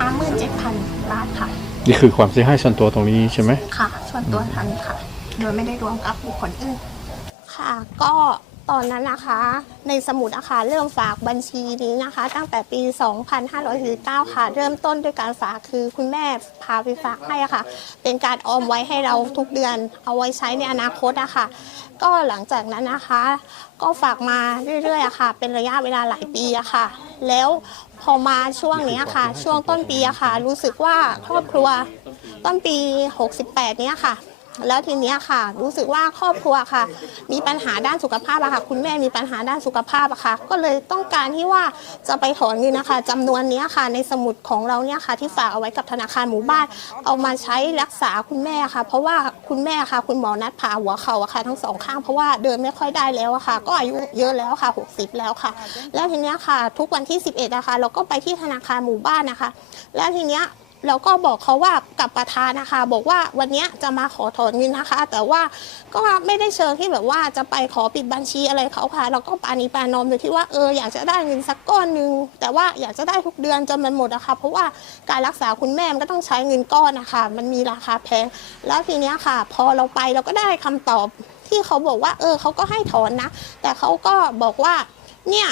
37,000บาทค่ะ นี่คือความเสียหายส่วนตัวตรงนี้ใช่ไหม ค่ะ ส่วนตัวทันค่ะ โดยไม่ได้รวมกับบุคคลอื่น ค่ะ ก็ ตอนนั้นนะคะ ในสมุดนะคะเริ่มฝากบัญชีนี้นะคะ ตั้งแต่ปี 2549ค่ะ เริ่มต้นด้วยการฝากคือคุณแม่พาไปฝากให้ค่ะ เป็นการออมไว้ให้เราทุกเดือน เอาไว้ใช้ในอนาคตอะค่ะ ก็หลังจากนั้นนะคะ ก็ฝากมาเรื่อยๆอะค่ะ เป็นระยะเวลาหลายปีอะค่ะ แล้วพอมาช่วงนี้ค่ะ ช่วงต้นปีอะค่ะ รู้สึกว่าครอบครัวต้นปี 68 เนี้ยค่ะ แล้วทีเนี้ยค่ะ รู้สึกว่าครอบครัวค่ะ มีปัญหาด้านสุขภาพอะค่ะ คุณแม่มีปัญหาด้านสุขภาพอะค่ะ ก็เลยต้องการที่ว่าจะไปถอนเงินนะคะจำนวนเนี้ยค่ะ ในสมุดของเราเนี่ยค่ะ ที่ฝากเอาไว้กับธนาคารหมู่บ้าน เอามาใช้รักษาคุณแม่ค่ะ เพราะว่าคุณแม่ค่ะ คุณหมอนัดผ่าหัวเข่าอะค่ะทั้งสองข้างเพราะว่าเดินไม่ค่อยได้แล้วอะค่ะ ก็อายุเยอะแล้วค่ะ 60 แล้วค่ะ แล้วทีเนี้ยค่ะ ทุกวันที่ 11นะคะเราก็ไปที่ธนาคารหมู่บ้านนะคะ แล้วทีเนี้ย เราก็บอกเขาว่ากับประธานนะคะ บอกว่าวันนี้จะมาขอถอนเงินนะคะ แต่ว่าก็ไม่ได้เชิงที่แบบว่าจะไปขอปิดบัญชีอะไรเขาค่ะเราก็ปานีปานอมโดยที่ว่าเอออยากจะได้เงินสักก้อนหนึ่งแต่ว่าอยากจะได้ทุกเดือนจนมันหมดอะค่ะเพราะว่าการรักษาคุณแม่มันก็ต้องใช้เงินก้อนนะคะมันมีราคาแพง แล้วทีนี้ค่ะ พอเราไปเราก็ได้คำตอบที่เขาบอกว่า เออเขาก็ให้ถอนนะ แต่เขาก็บอกว่าเนี่ย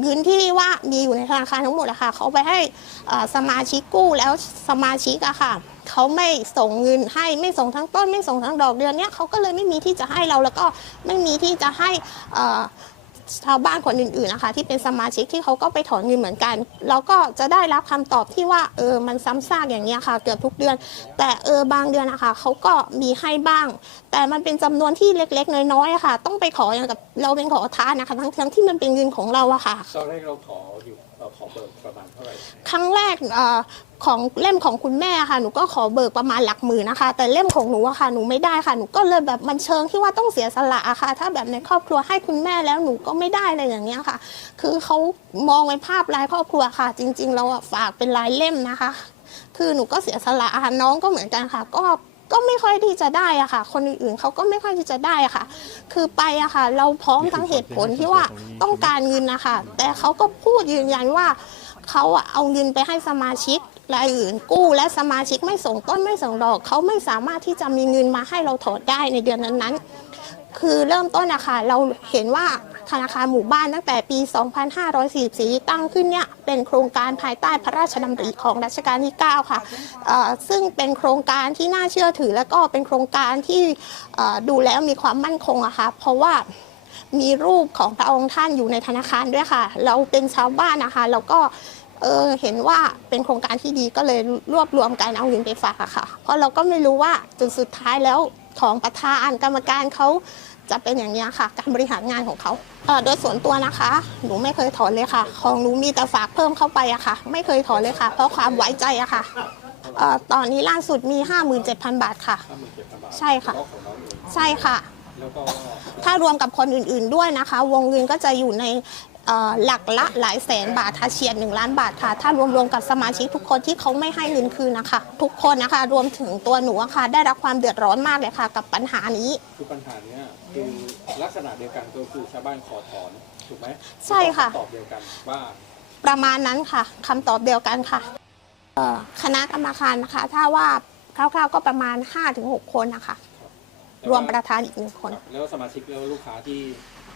เงินที่ว่ามีอยู่ในธนาคารทั้งหมดอะค่ะเขาไปให้สมาชิกกู้แล้วสมาชิกอะค่ะเขาไม่ส่งเงินให้ไม่ส่งทั้งต้น ไม่ส่งทั้งดอกเดือนเนี้ยเขาก็เลยไม่มีที่จะให้เราแล้วก็ไม่มีที่จะให้ ชาวบ้านคนอื่นๆนะคะ ที่เป็นสมาชิกที่เขาก็ไปถอนเงินเหมือนกัน เราก็จะได้รับคำตอบที่ว่าเออมันซ้ำซากอย่างเงี้ยค่ะ เกือบทุกเดือน แต่เออบางเดือนนะคะเขาก็มีให้บ้าง แต่มันเป็นจำนวนที่เล็กๆ น้อยๆค่ะ ต้องไปขออย่างกับเราเป็นขอทานนะคะ ทั้งทั้งที่มันเป็นเงินของเราอะค่ะตอนแรกเราขออยู่เราขอ ครั้งแรกเออของเล่มของคุณแม่ค่ะหนูก็ขอเบิกประมาณหลักหมื่นนะคะ แต่เล่มของหนูอะค่ะหนูไม่ได้ค่ะหนูก็เลยแบบมันเชิงที่ว่าต้องเสียสละอะค่ะ ถ้าแบบในครอบครัวให้คุณแม่แล้วหนูก็ไม่ได้เลยอย่างเงี้ยค่ะ คือเขามองในภาพรายครอบครัวค่ะ จริง ๆ เราอะฝากเป็นรายเล่มนะคะ คือหนูก็เสียสละอะค่ะน้องก็เหมือนกันค่ะ ก็ก็ไม่ค่อยที่จะได้อะค่ะ คนอื่นๆเขาก็ไม่ค่อยที่จะได้อะค่ะ คือไปอะค่ะ เราพร้อมทั้งเหตุผลที่ว่าต้องการเงินนะคะแต่เขาก็พูดยืนยันว่า เขาเอาเงินไปให้สมาชิกรายอื่นกู้ และสมาชิกไม่ส่งต้นไม่ส่งดอก เขาไม่สามารถที่จะมีเงินมาให้เราถอนได้ในเดือนนั้นๆ คือเริ่มต้นอะค่ะเราเห็นว่าธนาคารหมู่บ้านตั้งแต่ปี 2544 ตั้งขึ้นเนี่ยเป็นโครงการภายใต้พระราชดำริของรัชกาลที่ 9 ค่ะ ซึ่งเป็นโครงการที่น่าเชื่อถือ และก็เป็นโครงการที่ดูแล้วมีความมั่นคงอะค่ะ เพราะว่า มีรูปของพระองค์ท่านอยู่ในธนาคารด้วยค่ะ เราเป็นชาวบ้านนะคะเราก็เออเห็นว่าเป็นโครงการที่ดีก็เลยรวบรวมการเอาเงินไปฝากอะค่ะ เพราะเราก็ไม่รู้ว่าจนสุดท้ายแล้วของประธานกรรมการเขาจะเป็นอย่างนี้ค่ะ การบริหารงานของเขาเออโดยส่วนตัวนะคะ หนูไม่เคยถอนเลยค่ะ ของหนูมีแต่ฝากเพิ่มเข้าไปอะค่ะ ไม่เคยถอนเลยค่ะ เพราะความไว้ใจอะค่ะเออตอนนี้ล่าสุดมี 57,000 บาทค่ะห้าหมื่นเจ็ดพันบาทใช่ค่ะ ใช่ค่ะ ถ้ารวมกับคนอื่นๆด้วยนะคะ วงเงินก็จะอยู่ในเอ่อหลักละหลายแสนบาทค่ะเฉียดหนึ่งล้านบาทค่ะ ถ้ารวมๆกับสมาชิกทุกคนที่เขาไม่ให้เงินคืนนะคะ ทุกคนนะคะรวมถึงตัวหนูอะค่ะ ได้รับความเดือดร้อนมากเลยค่ะ กับปัญหานี้คือปัญหาเนี้ยคือลักษณะเดียวกันก็คือชาวบ้านขอถอนถูกไหมใช่ค่ะตอบเดียวกันว่าประมาณนั้นค่ะคำตอบเดียวกันค่ะเอ่อคณะกรรมการนะคะ ถ้าว่าคร่าวๆก็ประมาณ5-6คนนะคะ รวมประธานอีกหนึ่งคน แล้วสมาชิกแล้วลูกค้าที่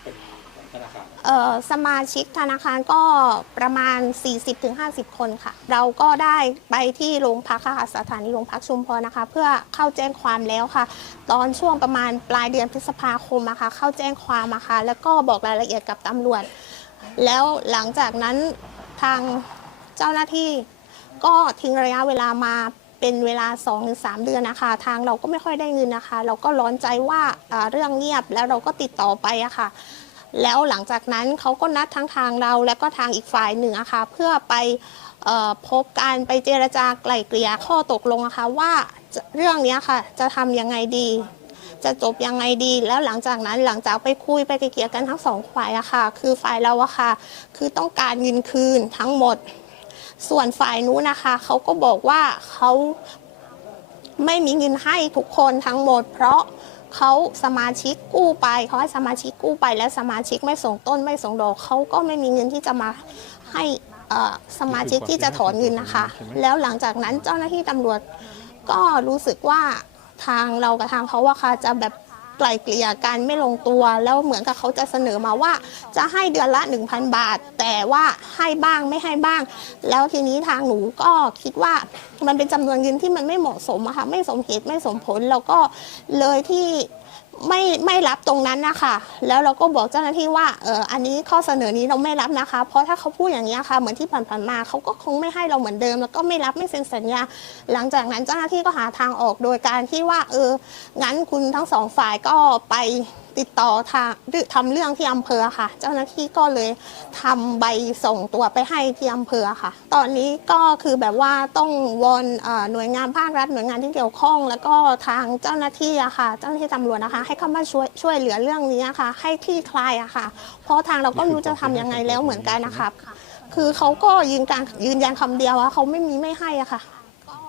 เป็นของธนาคารเอ่อสมาชิกธนาคารก็ประมาณ 40-50 คนค่ะ เราก็ได้ไปที่โรงพักค่ะสถานีโรงพักชุมพรนะคะ เพื่อเข้าแจ้งความแล้วค่ะ ตอนช่วงประมาณปลายเดือนพฤษภาคมอะค่ะเข้าแจ้งความอะค่ะแล้วก็บอกรายละเอียดกับตำรวจ แล้วหลังจากนั้นทางเจ้าหน้าที่ก็ทิ้งระยะเวลามา เป็นเวลา 2-3 เดือนนะคะ ทางเราก็ไม่ค่อยได้เงินนะคะ เราก็ร้อนใจว่าเรื่องเงียบแล้วเราก็ติดต่อไปอะค่ะ แล้วหลังจากนั้นเขาก็นัดทั้งทางเราและก็ทางอีกฝ่ายหนึ่งอะค่ะ เพื่อไปพบการไปเจรจาไกล่เกลี่ยข้อตกลงอะค่ะว่าเรื่องนี้ค่ะจะทำยังไงดี จะจบยังไงดี แล้วหลังจากนั้นหลังจากไปคุยไปไกลเกลี่ยกันทั้งสองฝ่ายอะค่ะ คือฝ่ายเราอะค่ะ คือต้องการเงินคืนทั้งหมด ส่วนฝ่ายนู้นนะคะเขาก็บอกว่าเขาไม่มีเงินให้ทุกคนทั้งหมด เพราะเขาสมาชิกกู้ไปเขาให้สมาชิกกู้ไป แล้วสมาชิกไม่ส่งต้นไม่ส่งดอกเขาก็ไม่มีเงินที่จะมาให้สมาชิกที่จะถอนเงินนะคะ แล้วหลังจากนั้นเจ้าหน้าที่ตำรวจก็รู้สึกว่าทางเรากับทางเขาว่าค่ะจะแบบ ไกลเกลี่ยกันไม่ลงตัว แล้วเหมือนกับเขาจะเสนอมาว่า จะให้เดือนละ 1,000 บาท แต่ว่าให้บ้างไม่ให้บ้าง แล้วทีนี้ทางหนูก็คิดว่ามันเป็นจำนวนเงินที่มันไม่เหมาะสมอะค่ะไม่สมเหตุไม่สมผลแล้วก็เลยที่ ไม่ไม่รับตรงนั้นนะคะแล้วเราก็บอกเจ้าหน้าที่ว่าเอออันนี้ข้อเสนอนี้เราไม่รับนะคะ เพราะถ้าเขาพูดอย่างนี้ค่ะเหมือนที่ผ่านๆมาเขาก็คงไม่ให้เราเหมือนเดิม แล้วก็ไม่รับไม่เซ็นสัญญา หลังจากนั้นเจ้าหน้าที่ก็หาทางออกโดยการที่ว่าเอองั้นคุณทั้งสองฝ่ายก็ไป ติดต่อทางทำเรื่องที่อำเภอค่ะ เจ้าหน้าที่ก็เลยทำใบส่งตัวไปให้ที่อำเภอค่ะ ตอนนี้ก็คือแบบว่าต้องวอนอหน่วยงานภาครัฐหน่วยงานที่เกี่ยวข้อง แล้วก็ทางเจ้าหน้าที่อะค่ะ เจ้าหน้าที่ตำรวจนะคะ ให้เข้ามาช่วยช่วยเหลือเรื่องนี้อะค่ะ ให้คลี่คลายอะค่ะ เพราะทางเราก็รู้จะทำยังไงแล้วเหมือนกันนะคะคือเขาก็ยืนการยืนยันคำเดียวว่าเขาไม่มีไม่ให้อะค่ะ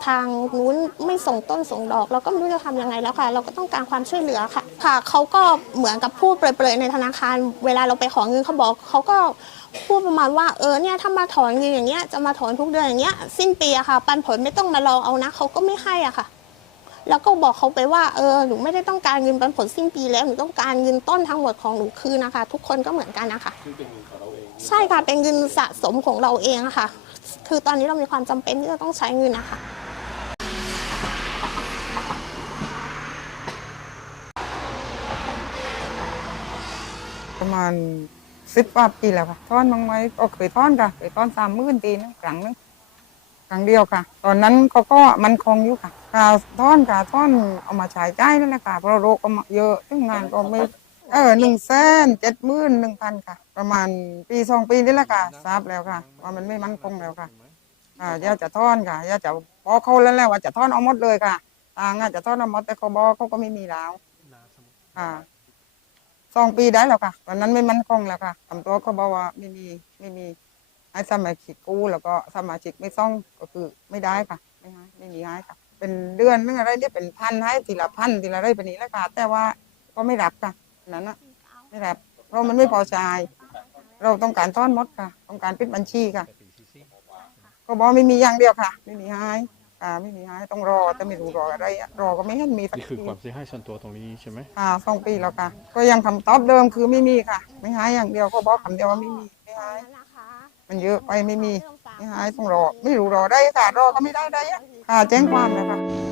ทางนู้นไม่ส่งต้นส่งดอกเราก็ไม่รู้จะทำยังไงแล้วค่ะ เราก็ต้องการความช่วยเหลือค่ะ ค่ะเขาก็เหมือนกับพูดเปรยๆในธนาคาร เวลาเราไปขอเงินเขาบอกเขาก็พูดประมาณว่าเออเนี่ยถ้ามาถอนเงินอย่างเงี้ยจะมาถอนทุกเดือนอย่างเงี้ยสิ้นปีอะค่ะ ปันผลไม่ต้องมารอเอานะเขาก็ไม่ให้อะค่ะ แล้วก็บอกเขาไปว่าเออหนูไม่ได้ต้องการเงินปันผลสิ้นปีแล้วหนูต้องการเงินต้นทั้งหมดของหนูคืนนะคะ ทุกคนก็เหมือนกันนะคะซึ่งเป็นเงินของเราเองใช่ค่ะเป็นเงินสะสมของเราเองอะค่ะ คือตอนนี้เรามีความจำเป็นที่จะต้องใช้เงินนะคะ ประมาณสิบกว่าปีแล้วค่ะทอนบางไว้ก็เคยทอนค่ะเคยทอนสามหมื่นปีนึงครั้งนึงครั้งเดียวค่ะ ตอนนั้นเขาก็มันคงอยู่ค่ะค่ะทอนค่ะทอนเอามาใช้จ่ายนั่นแหละค่ะเพราะโรคก็มาเยอะซึ่งงานก็ไม่เออหนึ่งแสนเจ็ดหมื่นหนึ่งพันค่ะ ประมาณปีสองปีนี่แหละค่ะทราบแล้วค่ะ ว่ามันไม่มั่นคงแล้วค่ะอ่าย่าจะทอนค่ะย่าจะบอกเขาแล้วแหละว่าจะทอนเอาหมดเลยค่ะทางอะจะทอนเอาหมดแต่เขาบอกเขาก็ไม่มีแล้วค่ะ สองปีได้แล้วค่ะ ตอนนั้นไม่มั่นคงแล้วค่ะทำตัวเขาบอกว่าไม่มีไม่มีให้สมาชิกกู้แล้วก็สมาชิกไม่ต้องก็คือไม่ได้ค่ะ ไม่ให้ไม่มีให้ค่ะ เป็นเดือนนึงอะไรเนี่ยเป็นพันให้ทีละพันทีละไรแบบนี้แล้วค่ะแต่ว่าก็ไม่รับค่ะนั้นนะไม่รับ เพราะมันไม่พอใจเราต้องการต้อนมดค่ะ ต้องการปิดบัญชีค่ะ ก็บอกไม่มีอย่างเดียวค่ะ ไม่มีให้ ค่ะไม่มีให้ต้องรอแต่ไม่รู้รออะไรอะรอก็ไม่เห็นมีสักนี่คือทีความเสียหายส่วนตัวตรงนี้ใช่ไหมค่ะสองปีแล้วค่ะ ก็ยังคำตอบเดิมคือไม่มีค่ะ ไม่หายอย่างเดียวก็บอกคำเดียวว่าไม่มีไม่หายมันเยอะไปไม่มีไม่หายต้องรอ ไม่รู้รอได้ค่ะรอก็ไม่ได้ได้อะค่ะแจ้งความนะคะ